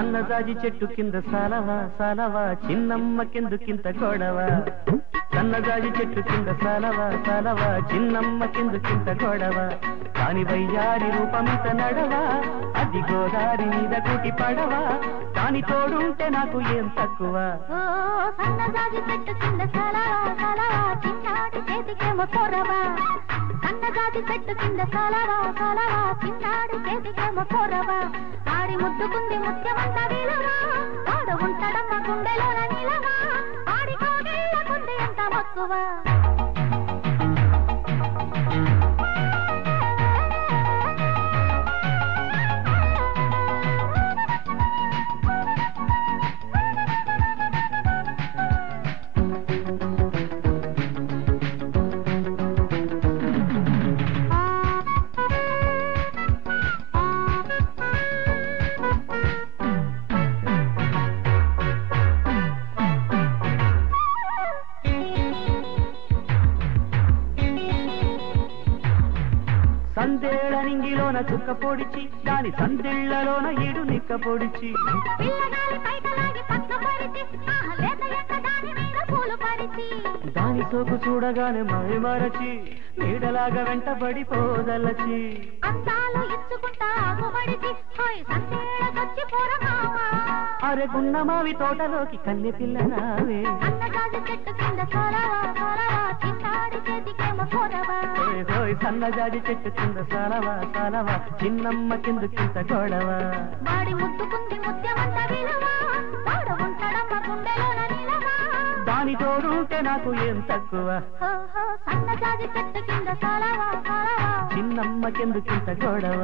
సన్నజాజి చెట్టు కింద సాలవా సాలవా చిన్నమ్మకెందుకింత గొడవ సన్నజాజి చెట్టు కింద సాలవా సాలవా చిన్నమ్మకెందుకింత గొడవ కాని వయ్యారి రూపమిత నడవా అది గోదారి మీద కూటి పడవా దాని తోడుంటే నాకు ఏం తక్కువ సన్నజాజి చెట్టు కింద సాలవా సాలవా చిన్నాడి చేతికేమో కొరవా సన్నజాజి చెట్టు కింద సాలవా సాలవా చిన్నాడి చేతికేమో కొరవా ఆడి ముద్దుకుంది ముత్యమంత విలువా వాడు ఉంటాడమ్మ గుండెలోన నిలవా ఆడి కోగిళ్ళకుంది ఎంత మక్కువ సందేళ నింగిలోన చుక్క పొడిచి దాని సందిళ్లలోన ఇడు నిక్క పొడిచి దాని సోకు చూడగానే మై మరచి నీడలాగా వెంటబడి పోదలచి అందాలు ఇచ్చుకుంటా ఆగుబడిచి సందేళకొచ్చి పోరమావా అరే గున్నమావి తోటలోకి కన్నె పిల్ల నావే సన్నజాజి చెట్టు కింద సాలవా సాలవా చిన్నాడి చేతికేమో కొరవా సన్నజాజి చెట్టు కింద సాలవా సాలవా చిన్నమ్మకెందుకింత గొడవ వాడి ముద్దుకుంది ముత్యమంత విలువా వాడు ఉంటాడమ్మ గుండెలోన నిలవా దాని తోడుంటే నాకు ఏం తక్కువ సన్నజాజి చెట్టు కింద సాలవా సాలవా చిన్నమ్మకెందుకింత గొడవ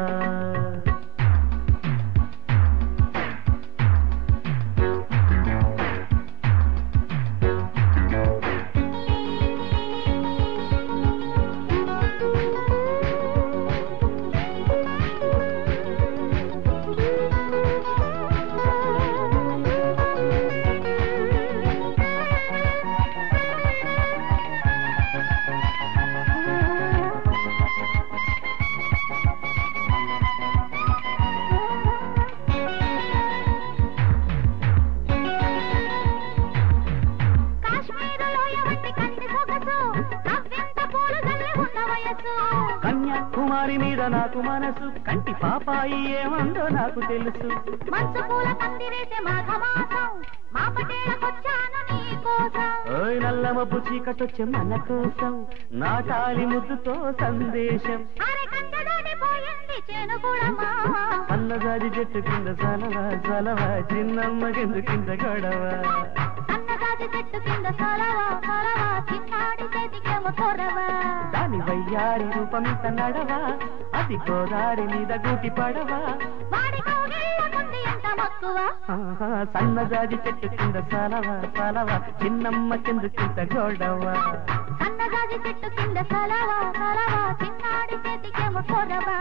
కన్యాకుమారి మీద నాకు మనసు కంటి పాపాయి ఏమందో నాకు తెలుసు మంచు పూల పందిరేసే మాఘమాసం మా పటేళ్ళకొచ్చాను నీ కోసం ఓయ్ నల్లమబ్బు చీకటొచ్చే మన కోసం నాటాలి ముద్దుతో సందేశం అరే కంటదాటిపోయింది చేను కూడా మావా సన్నజాజి చెట్టు కింద సలవా సలవా చిన్నమ్మకెందుకింత గొడవ సన్నజాజి చెట్టు కింద సలవా సలవా చిన్నాడి చేతికేమో కొరవా దాని వయ్యారి రూపమిత నడవా అది గోదారి మీద గూటి పడవా వాడి కోగిళ్ళకుంది ఎంత మక్కువ సన్నజాజి చెట్టు కింద సలవా సలవా చిన్నమ్మకెందుకింత గొడవ సన్నజాజి చెట్టు కింద సలవా సలవా చిన్నాడి చేతికేమో కొరవా